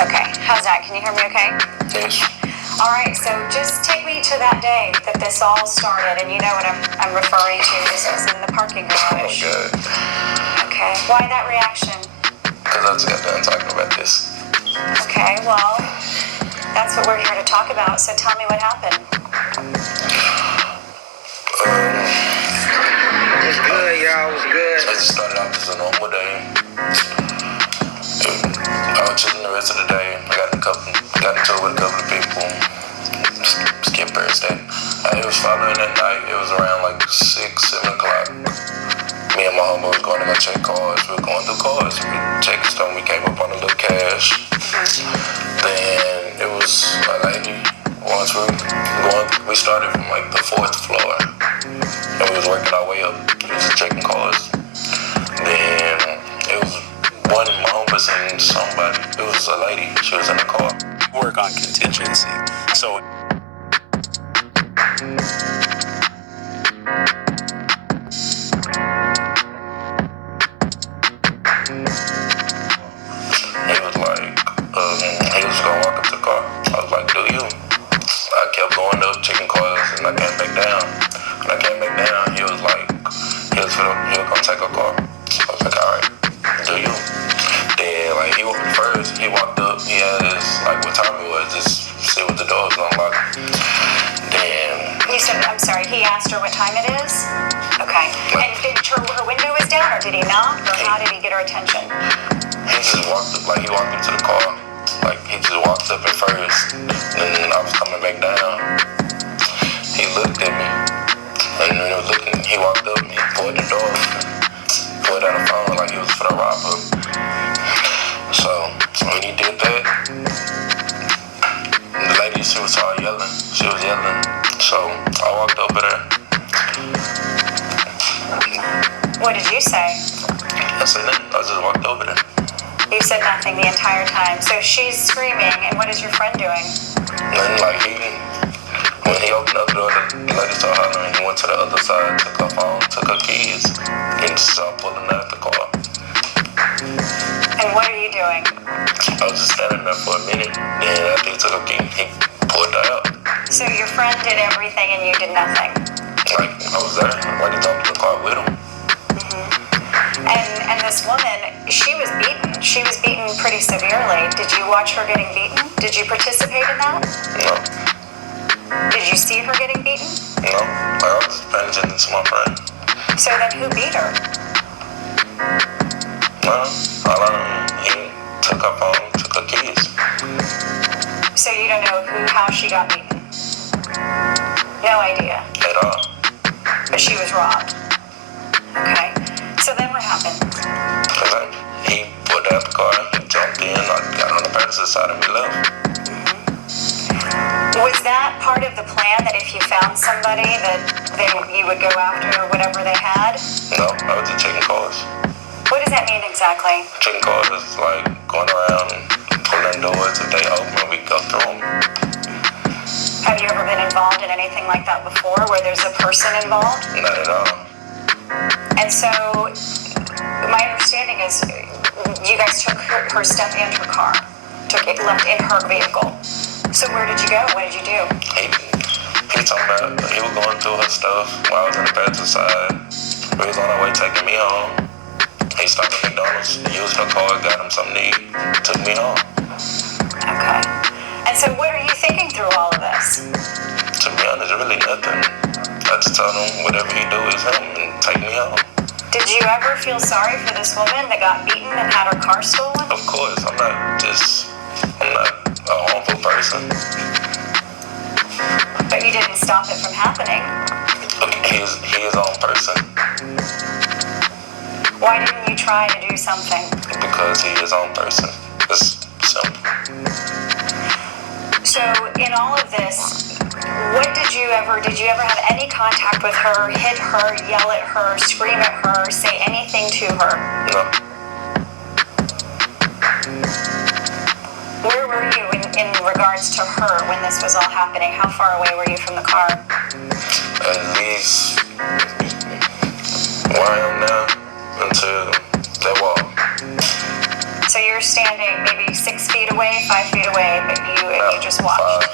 Okay, how's that? Can you hear me okay? Yes. All right, so just take me to that day that this all started, and you know what I'm referring to. This was in the parking garage. Oh, good. Okay, why that reaction? Because I just got done talking about this. Okay, well, that's what we're here to talk about, so tell me what happened. What's good, y'all? What's good? I just started off as a normal day. I was chilling the rest of the day. I got into it with a couple of people. Skip Thursday. It was following that night. It was around like 6, 7 o'clock. Me and my homie was going to go check cars. We were going through cars. We checked stuff. We came up on a little cash. Then it was a lady. Once we started from like the 4th floor. And we was working our way up. We was checking cars. Then it was one of my homies and somebody. It was a lady. She was in the car. Work on contingency. So he was like, he was gonna walk up to the car. I was like, do you? I kept going up, checking cars, and I came back down. When I came back down, he was like, he was gonna take a car. I was like, all right, do you? Then, like, he walked first. He walked up. He had his, like, what time it was, just see what the door was unlocked. Then You said, I'm sorry, he asked her what time it is? Okay. And did her window was down, or did he knock, or how did he get her attention? he just walked up, like, he walked into the car. Like, he just walked up at first. Then I was coming back down. He looked at me. And when he was looking, he walked up and he pulled the door. Pulled out a phone like he was for the robber. So when he did that, the lady, she was all yelling. She was yelling. So I walked over there. What did you say? I said nothing. I just walked over there. You said nothing the entire time. So she's screaming, and what is your friend doing? Nothing, like when he opened up the door, the lady started hollering. He went to the other side, took her phone, took her keys, and started pulling out the car. And what are you doing? I was just standing there for a minute. Then after he took her key, he pulled her out. So your friend did everything, and you did nothing. Like, I was there. Like, he jumped in the car with him. And this woman, she was beaten. She was beaten pretty severely. Did you watch her getting beaten? Did you participate in that? No. Did you see her getting beaten? No. Like, I was paying attention to my friend. So then who beat her? No. He took her phone, took her keys. So you don't know how she got beaten? No idea. At all. But she was robbed. Okay. So then what happened? Cause he pulled out the car, he jumped in, I got on the passenger side and we left. Was that part of the plan that if you found somebody that you would go after whatever they had? No, I was just checking cars. What does that mean exactly? Checking cars is like going around and pulling doors. If they open, we go through them. Have you ever been involved in anything like that before, where there's a person involved? Not at all. And so, my understanding is you guys took her stuff and her car, left in her vehicle. So where did you go? What did you do? He told me he was going through her stuff while I was on the passenger side. We was on our way taking me home. He stopped at McDonald's, used her car, got him something to eat, took me home. Okay. And so what are you thinking through all of this? To be honest, really nothing. I just told him whatever he do is him and take me home. Did you ever feel sorry for this woman that got beaten and had her car stolen? Of course, I'm not a harmful person. But you didn't stop it from happening. He is his own person. Why didn't you try to do something? Because he is his own person. It's simple. So in all of this, did you ever have any contact with her, hit her, yell at her, scream at her, say anything to her? No. Where were you in regards to her when this was all happening? How far away were you from the car? At least where I am now until that wall. So you're you're standing maybe 6 feet away, 5 feet away, but you just watched.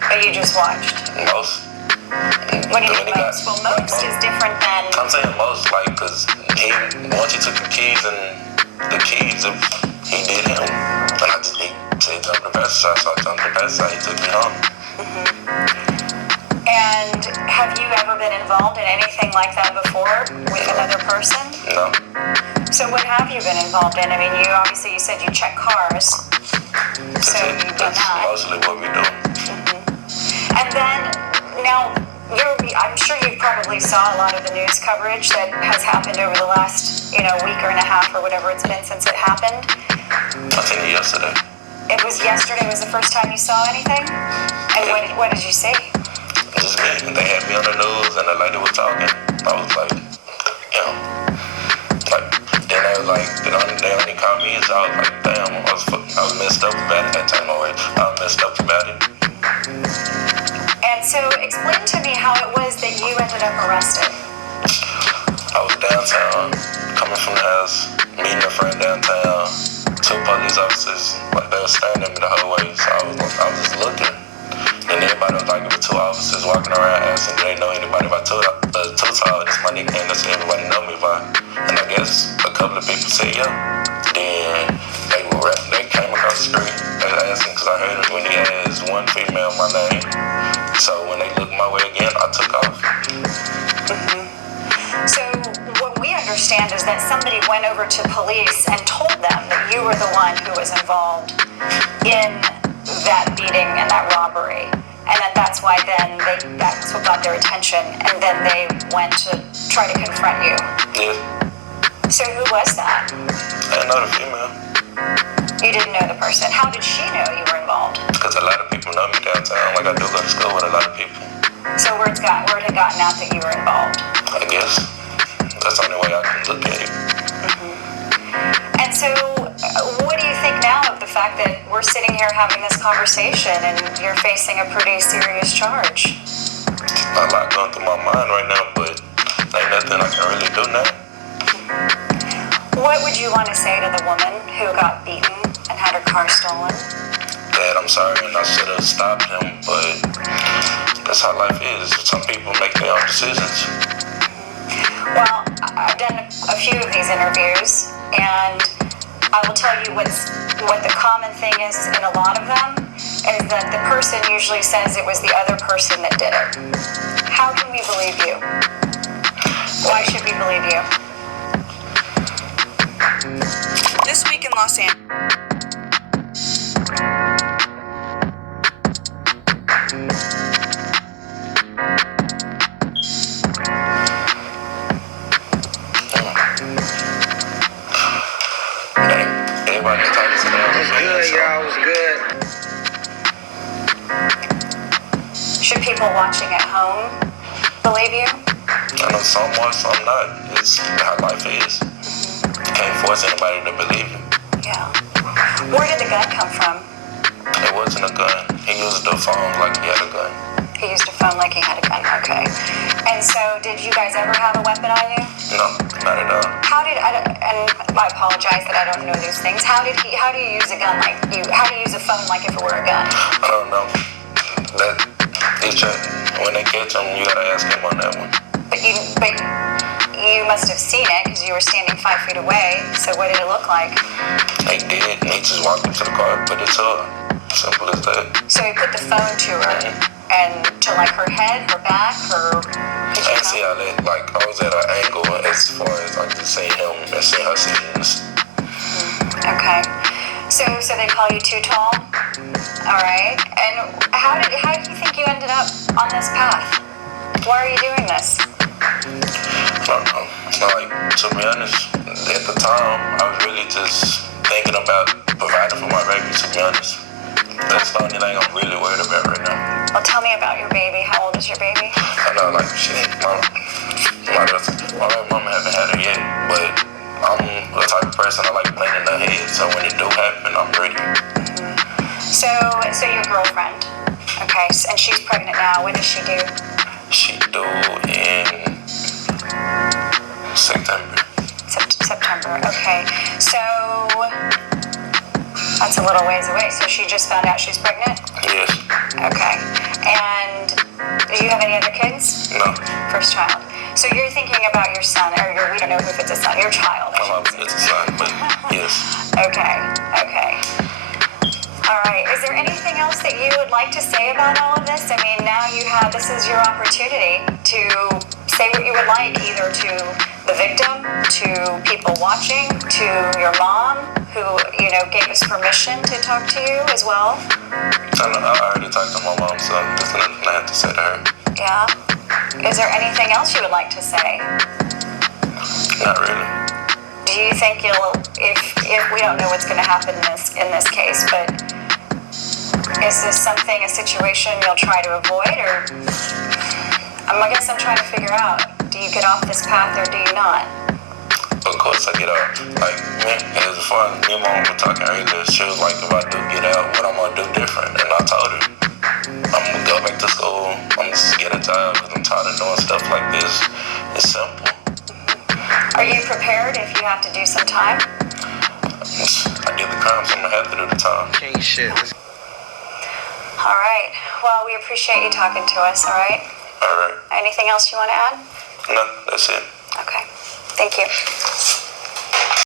But you just watched. Most. What do you mean most? Well, most is different than. I'm saying most, like, because once he took the keys, he did him. And he said jump the passenger side, so I jumped the passenger side, he took me home. And have you ever been involved in anything like that before with another person? No. So what have you been involved in? I mean, you said you check cars. So you've done That's that. mostly what we do. And then, now, I'm sure you probably saw a lot of the news coverage that has happened over the last, week or and a half or whatever it's been since it happened. I seen it yesterday. It was yesterday was the first time you saw anything? And what did you see? Just me. They had me on the news and the lady was talking. I was like, then they was like, they only called me, so I was like, damn, I was messed up about it that time already. I was messed up about it. And so explain to me how it was that you ended up arrested. I was downtown, coming from the house, meeting a friend downtown, 2 police officers, like they were staring at me the whole way, so I was just looking. And everybody was like, there were 2 officers walking around asking, do they know anybody by Tall? That's my nickname, that's what everybody know me by. And I guess a couple of people said, yeah. Then they came across the street, they were asking, because I heard when he asked one female my name. So when they looked my way again, I took off. So what we understand is that somebody went over to police and told them that you were the one who was involved in that beating and that robbery. And that's why then that's what got their attention. And then they went to try to confront you. Yeah. So who was that? I didn't know the female. You didn't know the person. How did she know you were involved? Because a lot of people know me downtown. Like I do go to school with a lot of people. So word had gotten out that you were involved. I guess. That's the only way I can look at it. And so what do you think now of the fact that we're sitting here having this conversation and you're facing a pretty serious charge? A lot going through my mind right now, but ain't nothing I can really do now. What would you want to say to the woman who got beaten and had her car stolen? Dad, I'm sorry, and I should have stopped him, but that's how life is. Some people make their own decisions. Well, I've done a few of these interviews, and I will tell you what the common thing is in a lot of them is that the person usually says it was the other person that did it. How can we believe you? Why should we believe you? This week in Los Angeles. Everybody talking to them. Good, y'all. Was good. Should people watching at home believe you? I know some are, some not. It's how life is. You can't force anybody to believe you. Yeah. Where did the gun come from? It wasn't a gun. He used the phone like he had a gun. He used a phone like he had a gun. Okay. And so, did you guys ever have a weapon on you? No, not at all. And I apologize that I don't know these things. How do you use a gun how do you use a phone like if it were a gun? I don't know. When they catch him, you gotta ask him on that one. But you must have seen it because you were standing 5 feet away. So what did it look like? They did. He just walked up to the car and put it to her. Simple as that. So he put the phone to her and to like her head, her back, her. I didn't see how that, like, I was at an angle as far as I just seen him and seen her scenes. Okay. So they call you too tall? All right. And how did you think you ended up on this path? Why are you doing this? I don't know. Like, to be honest, at the time, I was really just thinking about providing for my baby, to be honest. That's the only thing I'm really worried about right now. Well, tell me about your baby. How old is your baby? I know, like, shit, my baby mama haven't had her yet, but I'm the type of person I like planning ahead, so when it do happen, I'm ready. So your girlfriend, okay, and she's pregnant now. When does she do? She due in September. September, okay. So That's a little ways away. So she just found out she's pregnant? Yes. Okay. And do you have any other kids? No. First child. So you're thinking about your son, or we don't know if it's a son, your child. I'm hoping it's a son, but yes. Okay. All right. Is there anything else that you would like to say about all of this? I mean, now this is your opportunity to say what you would like, either to the victim, to people watching, to your mom, who, gave us permission to talk to you as well. I already talked to my mom, so there's nothing I have to say to her. Yeah. Is there anything else you would like to say? Not really. Do you think if we don't know what's going to happen in this case, but is this a situation you'll try to avoid, or I guess I'm trying to figure out, do you get off this path or do you not? Of course I get out. Like, it was fun. Me and my mom were talking earlier. She was like, if I do get out, what I'm going to do different? And I told her, I'm going to go back to school. I'm just get a job because I'm tired of doing stuff like this. It's simple. Are you prepared if you have to do some time? I did the crime, so I'm going to have to do the time. Ain't shit. All right. Well, we appreciate you talking to us, all right? All right. Anything else you want to add? No, that's it. Okay. Thank you.